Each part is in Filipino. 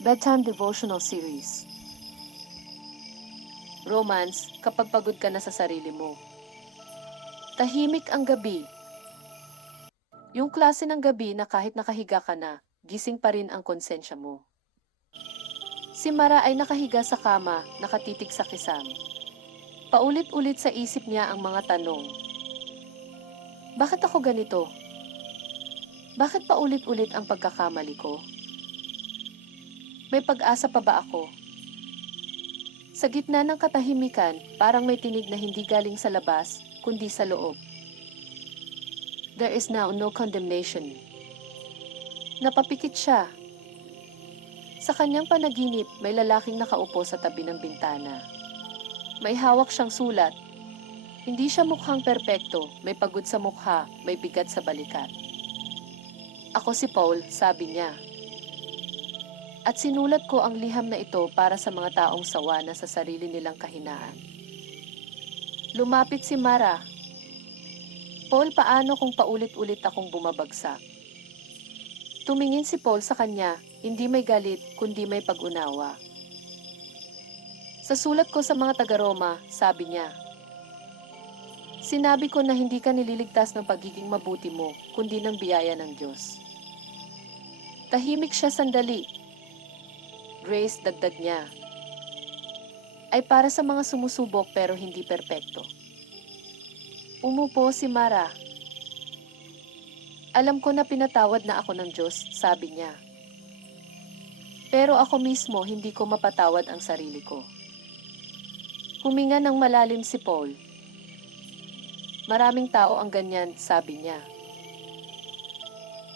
Bedtime Devotional Series. Romance, kapag pagod ka na sa sarili mo. Tahimik ang gabi. Yung klase ng gabi na kahit nakahiga ka na, gising pa rin ang konsensya mo. Si Mara ay nakahiga sa kama, nakatitig sa kisam. Paulit-ulit sa isip niya ang mga tanong. Bakit ako ganito? Bakit paulit-ulit ang pagkakamali ko? May pag-asa pa ba ako? Sa gitna ng katahimikan, parang may tinig na hindi galing sa labas, kundi sa loob. There is now no condemnation. Napapikit siya. Sa kanyang panaginip, may lalaking nakaupo sa tabi ng bintana. May hawak siyang sulat. Hindi siya mukhang perpekto, may pagod sa mukha, may bigat sa balikat. Ako si Paul, sabi niya. At sinulat ko ang liham na ito para sa mga taong sawa na sa sarili nilang kahinaan. Lumapit si Mara. Paul, paano kung paulit-ulit akong bumabagsak? Tumingin si Paul sa kanya, hindi may galit, kundi may pag-unawa. Sa sulat ko sa mga taga-Roma, sabi niya, sinabi ko na hindi ka nililigtas ng pagiging mabuti mo, kundi ng biyaya ng Diyos. Tahimik siya sandali. Grace, dagdag niya, ay para sa mga sumusubok pero hindi perpekto. Umupo si Mara. Alam ko na pinatawad na ako ng Diyos, sabi niya. Pero ako mismo hindi ko mapatawad ang sarili ko. Huminga ng malalim si Paul. Maraming tao ang ganyan, sabi niya.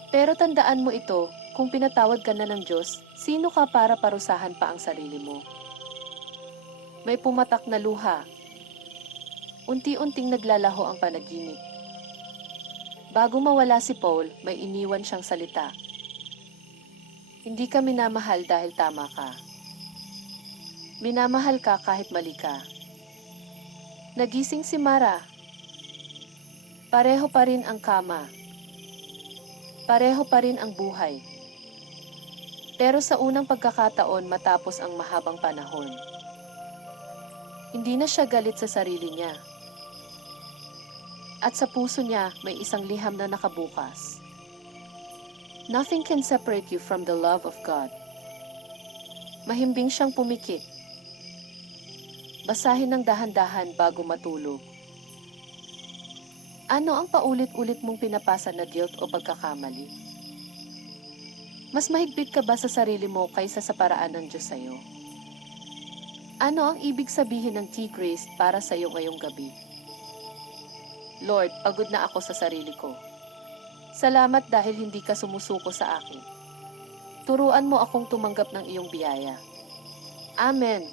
Pero tandaan mo ito, kung pinatawad ka na ng Diyos, sino ka para parusahan pa ang sarili mo? May pumatak na luha. Unti-unting naglalaho ang panaginip. Bago mawala si Paul, may iniwan siyang salita. Hindi ka minamahal dahil tama ka. Minamahal ka kahit mali ka. Nagising si Mara. Pareho pa rin ang kama. Pareho pa rin ang buhay. Pero sa unang pagkakataon matapos ang mahabang panahon, hindi na siya galit sa sarili niya. At sa puso niya may isang liham na nakabukas. Nothing can separate you from the love of God. Mahimbing siyang pumikit. Basahin ng dahan-dahan bago matulog. Ano ang paulit-ulit mong pinapasa na guilt o pagkakamali? Mas mahigpit ka ba sa sarili mo kaysa sa paraan ng Diyos sa'yo? Ano ang ibig sabihin ng T-Grace para sa'yo ngayong gabi? Lord, pagod na ako sa sarili ko. Salamat dahil hindi ka sumusuko sa akin. Turuan mo akong tumanggap ng iyong biyaya. Amen.